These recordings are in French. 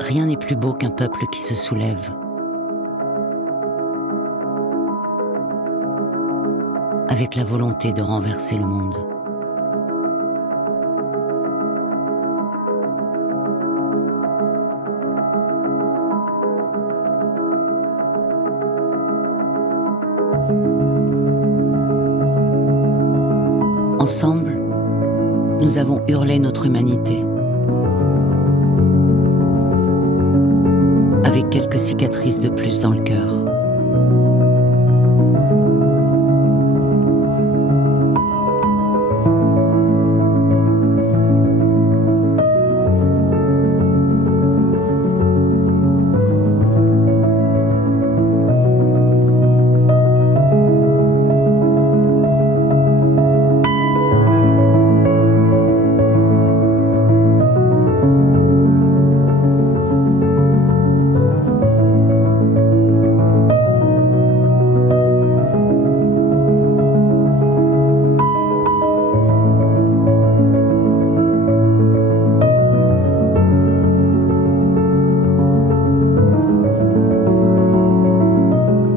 Rien n'est plus beau qu'un peuple qui se soulève. Avec la volonté de renverser le monde. Ensemble, nous avons hurlé notre humanité. Avec quelques cicatrices de plus dans le cœur.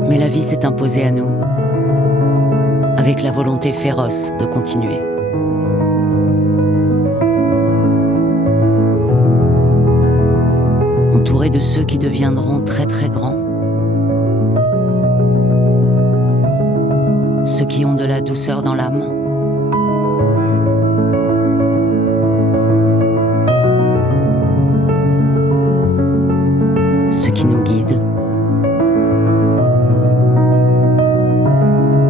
Mais la vie s'est imposée à nous, avec la volonté féroce de continuer. Entouré de ceux qui deviendront très très grands, ceux qui ont de la douceur dans l'âme, ceux qui nous guident,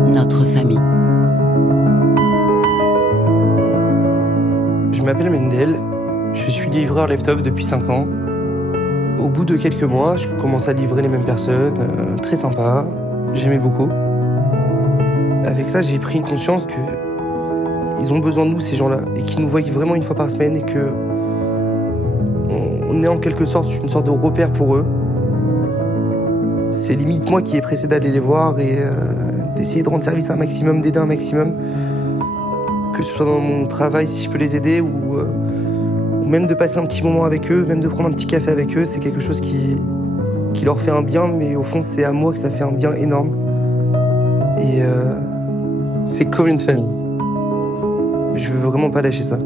notre famille. Je m'appelle Mendel, je suis livreur laptop depuis 5 ans. Au bout de quelques mois, je commence à livrer les mêmes personnes, très sympa, j'aimais beaucoup. Avec ça, j'ai pris conscience qu'ils ont besoin de nous, ces gens-là, et qu'ils nous voient vraiment une fois par semaine, et que on est en quelque sorte une sorte de repère pour eux. C'est limite moi qui ai pressé d'aller les voir et d'essayer de rendre service un maximum, d'aider un maximum. Que ce soit dans mon travail, si je peux les aider, ou même de passer un petit moment avec eux, même de prendre un petit café avec eux, c'est quelque chose qui leur fait un bien, mais au fond, c'est à moi que ça fait un bien énorme. Et c'est comme une famille. Je veux vraiment pas lâcher ça.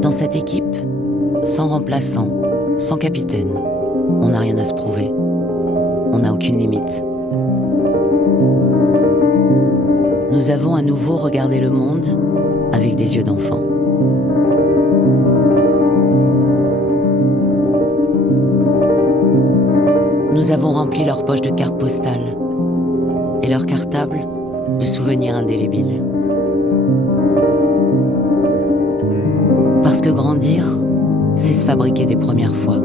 Dans cette équipe, sans remplaçant, sans capitaine, on n'a rien à se prouver. On n'a aucune limite. Nous avons à nouveau regardé le monde avec des yeux d'enfant. Nous avons rempli leurs poches de cartes postales et leurs cartables de souvenirs indélébiles. Parce que grandir, c'est se fabriquer des premières fois.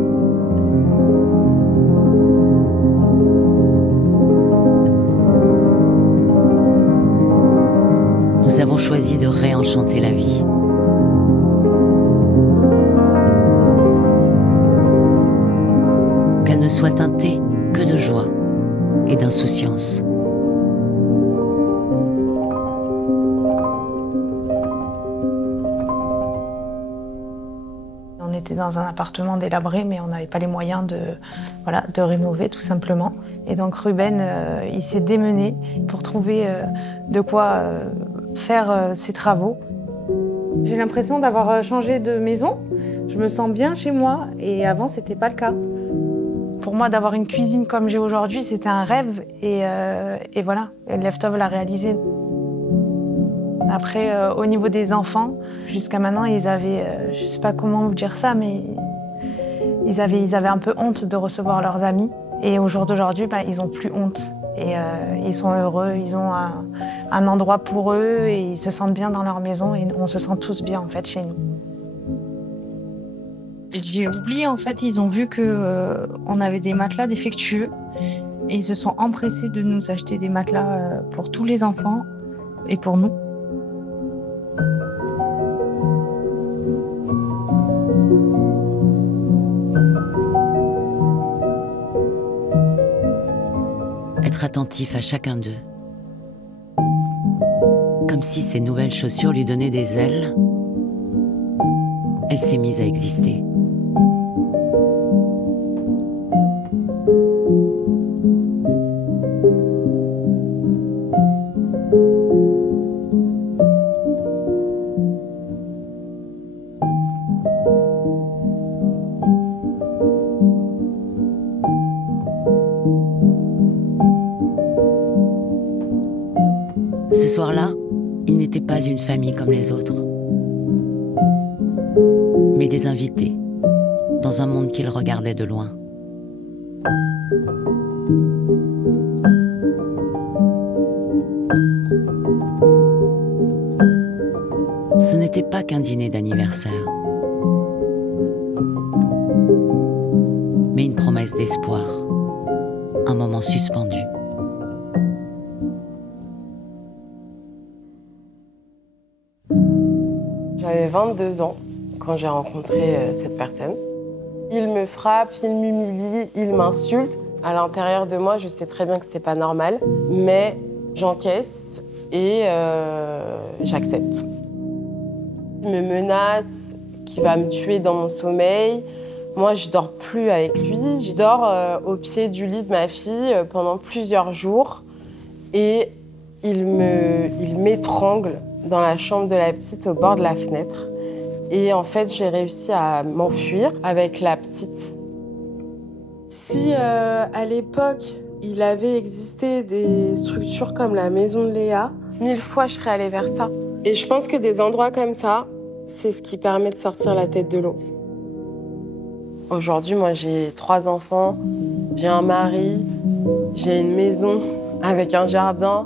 Nous avons choisi de réenchanter la vie. Qu'elle ne soit teintée que de joie et d'insouciance. On était dans un appartement délabré, mais on n'avait pas les moyens de rénover tout simplement. Et donc Ruben, il s'est démené pour trouver de quoi faire ses travaux. J'ai l'impression d'avoir changé de maison. Je me sens bien chez moi et avant, c'était pas le cas. Pour moi, d'avoir une cuisine comme j'ai aujourd'hui, c'était un rêve et voilà, Leftovre l'a réalisé. Après, au niveau des enfants, jusqu'à maintenant, ils avaient, je sais pas comment vous dire ça, mais ils avaient un peu honte de recevoir leurs amis. Et au jour d'aujourd'hui, ils n'ont plus honte. Et ils sont heureux, ils ont un endroit pour eux et ils se sentent bien dans leur maison et on se sent tous bien en fait chez nous. J'ai oublié en fait, ils ont vu que on avait des matelas défectueux et ils se sont empressés de nous acheter des matelas pour tous les enfants et pour nous. Être attentif à chacun d'eux comme si ces nouvelles chaussures lui donnaient des ailes, elle s'est mise à exister. Ce soir-là, ils n'étaient pas une famille comme les autres, mais des invités, dans un monde qu'ils regardaient de loin. Ce n'était pas qu'un dîner d'anniversaire, mais une promesse d'espoir, un moment suspendu. J'avais 22 ans quand j'ai rencontré cette personne. Il me frappe, il m'humilie, il m'insulte. À l'intérieur de moi, je sais très bien que c'est pas normal, mais j'encaisse et j'accepte. Il me menace qu'il va me tuer dans mon sommeil. Moi, je dors plus avec lui. Je dors au pied du lit de ma fille pendant plusieurs jours et il m'étrangle dans la chambre de la petite, au bord de la fenêtre. Et en fait, j'ai réussi à m'enfuir avec la petite. Si à l'époque, il avait existé des structures comme la maison de Léa, 1000 fois, je serais allée vers ça. Et je pense que des endroits comme ça, c'est ce qui permet de sortir la tête de l'eau. Aujourd'hui, moi, j'ai 3 enfants, j'ai un mari, j'ai une maison avec un jardin.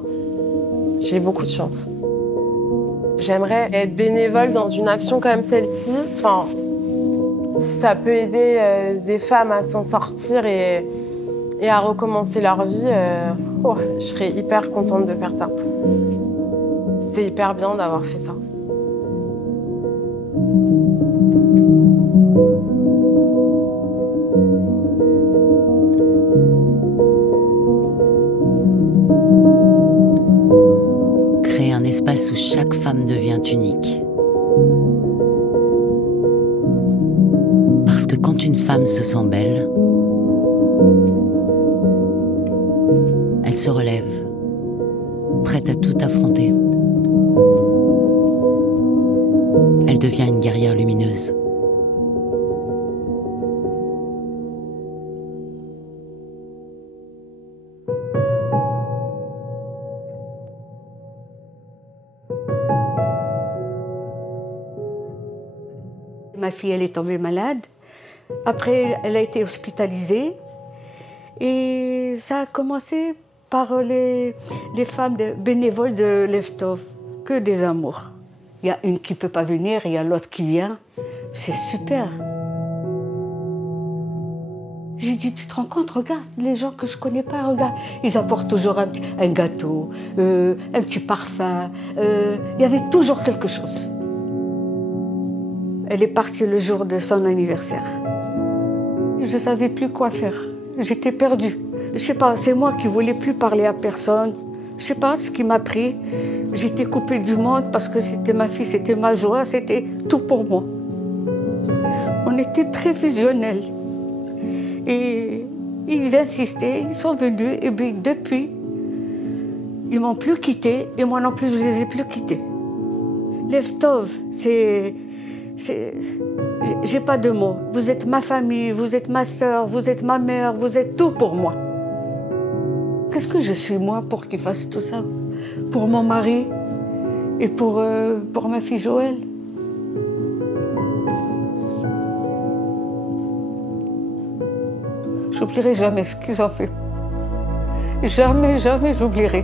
J'ai beaucoup de chance. J'aimerais être bénévole dans une action comme celle-ci. Enfin, si ça peut aider des femmes à s'en sortir et à recommencer leur vie, je serais hyper contente de faire ça. C'est hyper bien d'avoir fait ça. Créer un espace où chaque femme devient unique. Parce que quand une femme se sent belle, elle se relève, prête à tout affronter. Elle devient une guerrière lumineuse. Ma fille, elle est tombée malade. Après, elle a été hospitalisée. Et ça a commencé par les femmes bénévoles de Leftov. Que des amours. Il y a une qui ne peut pas venir, il y a l'autre qui vient. C'est super. J'ai dit, tu te rends compte, regarde les gens que je ne connais pas, regarde. Ils apportent toujours un gâteau, un petit parfum. Il y avait toujours quelque chose. Elle est partie le jour de son anniversaire. Je ne savais plus quoi faire. J'étais perdue. Je ne sais pas, c'est moi qui ne voulais plus parler à personne. Je ne sais pas ce qui m'a pris. J'étais coupée du monde parce que c'était ma fille, c'était ma joie, c'était tout pour moi. On était très fusionnels. Et ils insistaient, ils sont venus, et bien depuis, ils ne m'ont plus quittée, et moi non plus, je ne les ai plus quittés. Leftov, j'ai pas de mots. Vous êtes ma famille, vous êtes ma sœur, vous êtes ma mère, vous êtes tout pour moi. Qu'est-ce que je suis, moi, pour qu'il fasse tout ça? Pour mon mari et pour ma fille Joël. J'oublierai jamais ce qu'ils ont fait. Jamais, jamais j'oublierai.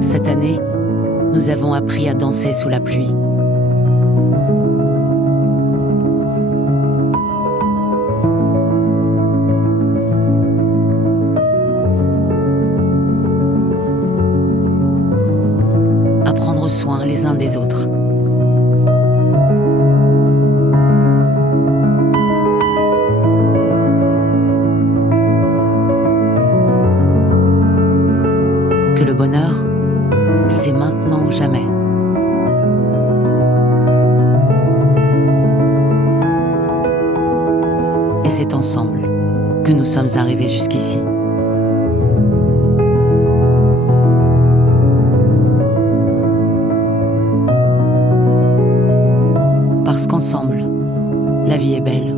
Cette année, nous avons appris à danser sous la pluie. À prendre soin les uns des autres. c'est ensemble que nous sommes arrivés jusqu'ici. Parce qu'ensemble, la vie est belle.